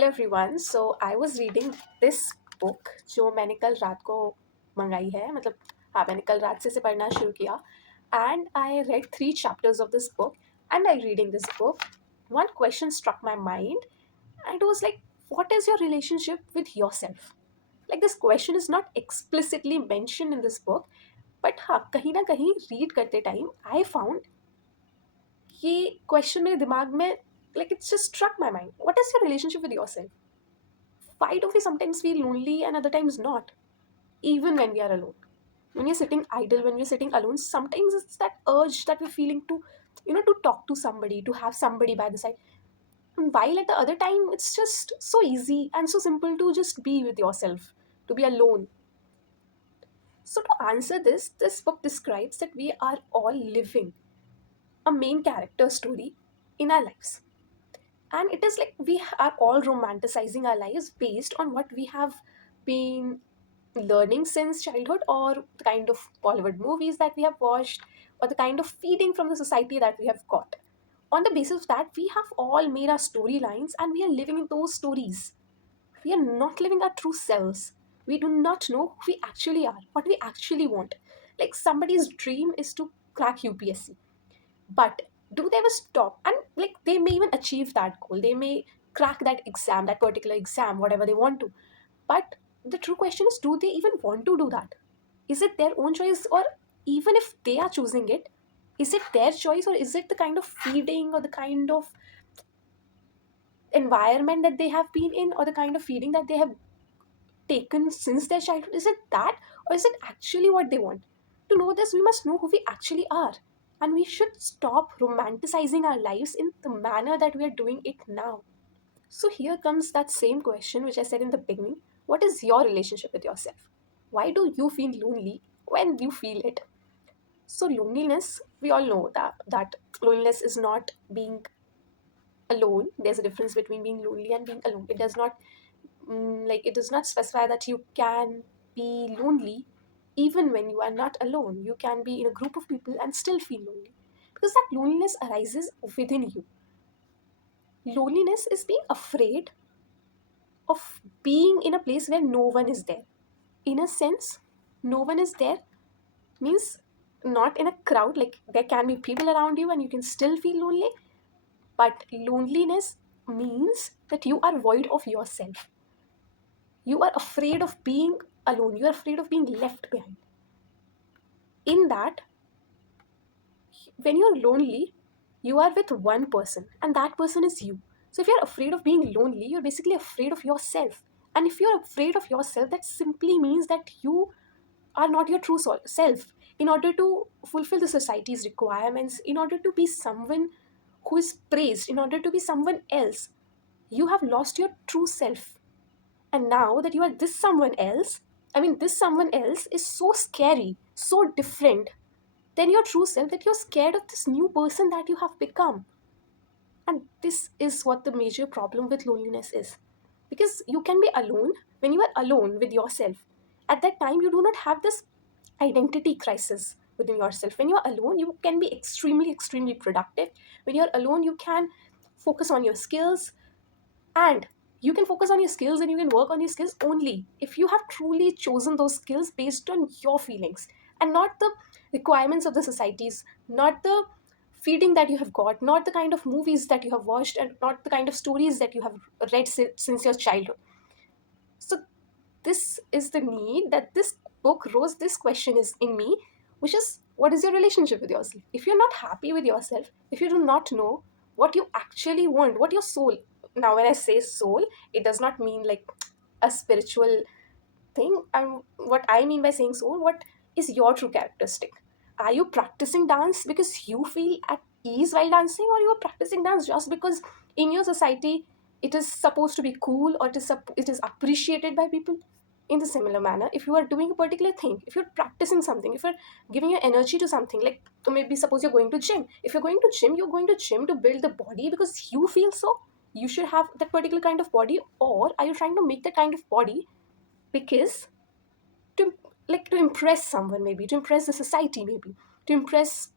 Hello everyone. So I was reading this book जो मैंने कल रात को मंगाई है। मतलब हाँ, मैंने कल रात से इसे पढ़ना शुरू किया and I read 3 chapters of this book and I reading this book one question struck my mind and it was like, what is your relationship with yourself? Like, this question is not explicitly mentioned in this book, but हाँ, कहीं ना कहीं read करते time I found ये question मेरे दिमाग में, like, it's just struck my mind. What is your relationship with yourself? Why do we sometimes feel lonely and other times not, even when we are alone? When you're sitting idle, when you're sitting alone, sometimes it's that urge that we're feeling to, to talk to somebody, to have somebody by the side. And while at the other time, it's just so easy and so simple to just be with yourself, to be alone. So to answer this book describes that we are all living a main character story in our lives. And it is like we are all romanticizing our lives based on what we have been learning since childhood, or the kind of Bollywood movies that we have watched, or the kind of feeding from the society that we have got. On the basis of that, we have all made our storylines and we are living in those stories. We are not living our true selves. We do not know who we actually are, what we actually want. Like, somebody's dream is to crack UPSC, but do they ever stop? And like, they may even achieve that goal, they may crack that exam, that particular exam, whatever they want to. But the true question is, do they even want to do that? Is it their own choice? Or even if they are choosing it, is it their choice, or is it the kind of feeding or the kind of environment that they have been in, or the kind of feeding that they have taken since their childhood? Is it that, or is it actually what they want? To know this, we must know who we actually are. And we should stop romanticizing our lives in the manner that we are doing it now. So here comes that same question which I said in the beginning. What is your relationship with yourself? Why do you feel lonely when you feel it? So loneliness, we all know that loneliness is not being alone. There's a difference between being lonely and being alone. It does not it does not specify that you can be lonely even when you are not alone. You can be in a group of people and still feel lonely, because that loneliness arises within you. Loneliness is being afraid of being in a place where no one is there. In a sense, no one is there means not in a crowd, like there can be people around you and you can still feel lonely, but loneliness means that you are void of yourself. You are afraid of being alone, you are afraid of being left behind. In that, when you're lonely, you are with one person and that person is you. So if you're afraid of being lonely, you're basically afraid of yourself. And if you're afraid of yourself, that simply means that you are not your true self. In order to fulfill the society's requirements, in order to be someone who is praised, in order to be someone else, you have lost your true self. And now that you are this someone else, this someone else is so scary, so different than your true self, that you're scared of this new person that you have become. And this is what the major problem with loneliness is. Because you can be alone. When you are alone with yourself, at that time you do not have this identity crisis within yourself. When you're alone, you can be extremely, extremely productive. When you're alone, you can focus on your skills, and you can focus on your skills and you can work on your skills only if you have truly chosen those skills based on your feelings and not the requirements of the societies, not the feeding that you have got, not the kind of movies that you have watched, and not the kind of stories that you have read since your childhood. So this is the need that this book rose this question is in me, which is, what is your relationship with yourself? If you're not happy with yourself, if you do not know what you actually want, what your soul, now when I say soul, it does not mean like a spiritual thing. And what I mean by saying soul, what is your true characteristic? Are you practicing dance because you feel at ease while dancing, or you are practicing dance just because in your society it is supposed to be cool, or it is appreciated by people? In the similar manner, if you are doing a particular thing, if you're practicing something, if you're giving your energy to something, like, so maybe suppose you're going to gym. If you're going to gym, you're going to gym to build the body because you feel so you should have that particular kind of body, or are you trying to make that kind of body because to, like, to impress someone, maybe to impress the society, maybe to impress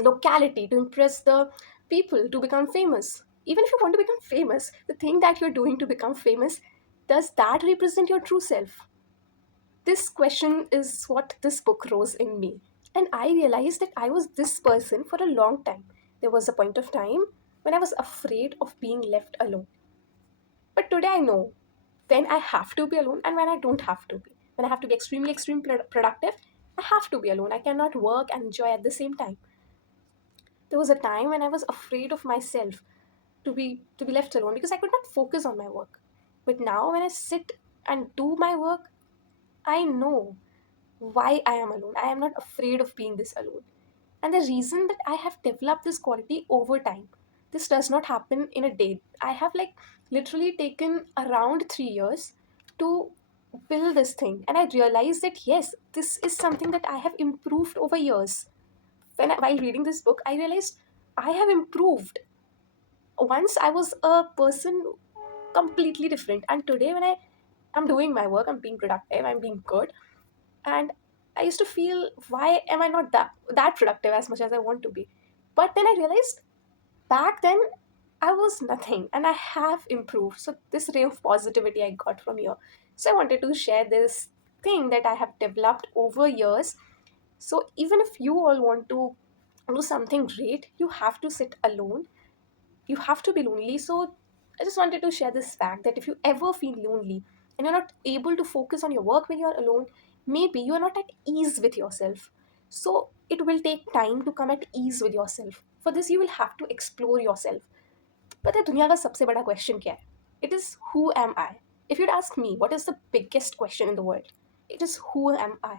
locality, to impress the people, to become famous? Even if you want to become famous, the thing that you're doing to become famous, does that represent your true self? This question is what this book rose in me. And I realized that I was this person for a long time. There was a point of time when I was afraid of being left alone. But today I know when I have to be alone and when I don't have to be. When I have to be extremely productive, I have to be alone. I cannot work and enjoy at the same time. There was a time when I was afraid of myself to be left alone because I could not focus on my work. But now when I sit and do my work, I know why I am alone. I am not afraid of being this alone. And the reason that I have developed this quality over time, this does not happen in a day. I have like literally taken around 3 years to build this thing. And I realized that yes, this is something that I have improved over years. While reading this book, I realized I have improved. Once I was a person completely different. And today when I'm doing my work, I'm being productive, I'm being good, and I used to feel, why am I not that productive as much as I want to be? But then I realized back then I was nothing and I have improved. So this ray of positivity I got from here. So I wanted to share this thing that I have developed over years. So even if you all want to do something great, you have to sit alone, you have to be lonely. So I just wanted to share this fact that if you ever feel lonely and you're not able to focus on your work when you're alone, maybe you're not at ease with yourself. So it will take time to come at ease with yourself. For this you will have to explore yourself. पता है दुनिया का सबसे बड़ा question क्या है? It is who am I? If you'd ask me what is the biggest question in the world, it is who am I?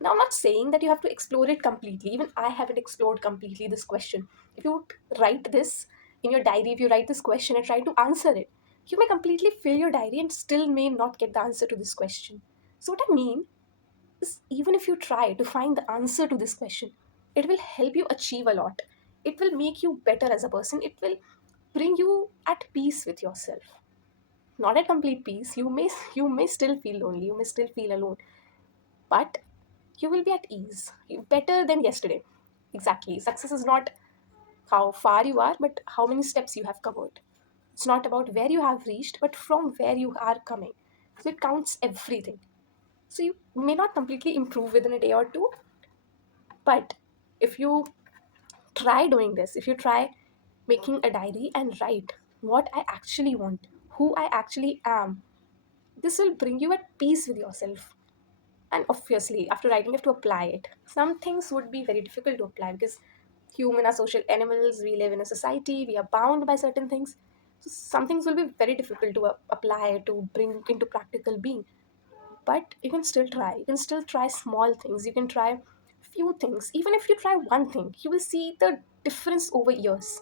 Now, I'm not saying that you have to explore it completely. Even I haven't explored completely this question. If you write this in your diary, if you write this question and try to answer it, you may completely fill your diary and still may not get the answer to this question. So, what I mean is, even if you try to find the answer to this question, it will help you achieve a lot. It will make you better as a person. It will bring you at peace with yourself. Not at complete peace. You may still feel lonely. You may still feel alone, but you will be at ease, better than yesterday. Exactly. Success is not how far you are, but how many steps you have covered. It's not about where you have reached, but from where you are coming. So it counts everything. So you may not completely improve within a day or two, but if you try doing this, if you try making a diary and write what I actually want, who I actually am, this will bring you at peace with yourself. And obviously after writing you have to apply it. Some things would be very difficult to apply because human are social animals, we live in a society, we are bound by certain things. So some things will be very difficult to apply, to bring into practical being. But you can still try, you can still try small things, you can try few things. Even if you try one thing, you will see the difference over years.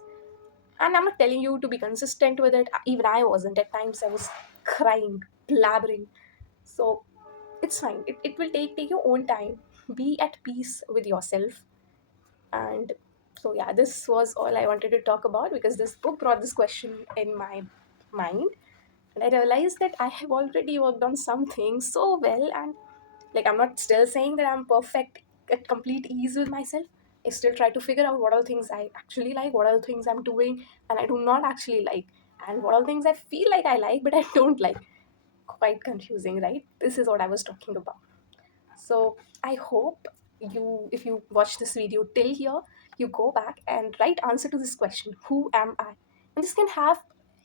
And I'm not telling you to be consistent with it. Even I wasn't. At times I was crying, blabbering. So it's fine. It will take your own time. Be at peace with yourself. And so yeah, this was all I wanted to talk about because this book brought this question in my mind. And I realized that I have already worked on something so well. And like, I'm not still saying that I'm perfect at complete ease with myself. I still try to figure out what all things I actually like, what all things I'm doing and I do not actually like, and what all things I feel like I like but I don't like. Quite confusing, right? This is what I was talking about. So I hope you, if you watch this video till here, you go back and write answer to this question: Who am I? And this can have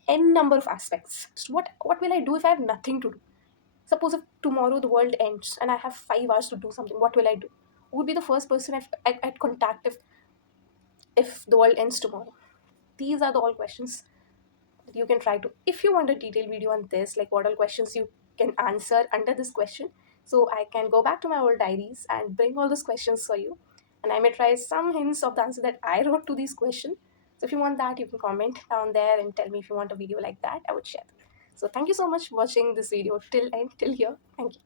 n number of aspects. So what will I do if I have nothing to do? Suppose if tomorrow the world ends and I have 5 hours to do something, what will I do? Who would be the first person I'd contact if the world ends tomorrow? These are the all questions that you can try to. If you want a detailed video on this, like what all questions you can answer under this question, so I can go back to my old diaries and bring all those questions for you, and I may try some hints of the answer that I wrote to these questions. So if you want that, you can comment down there and tell me if you want a video like that. I would share them. So thank you so much for watching this video till end, till here. Thank you.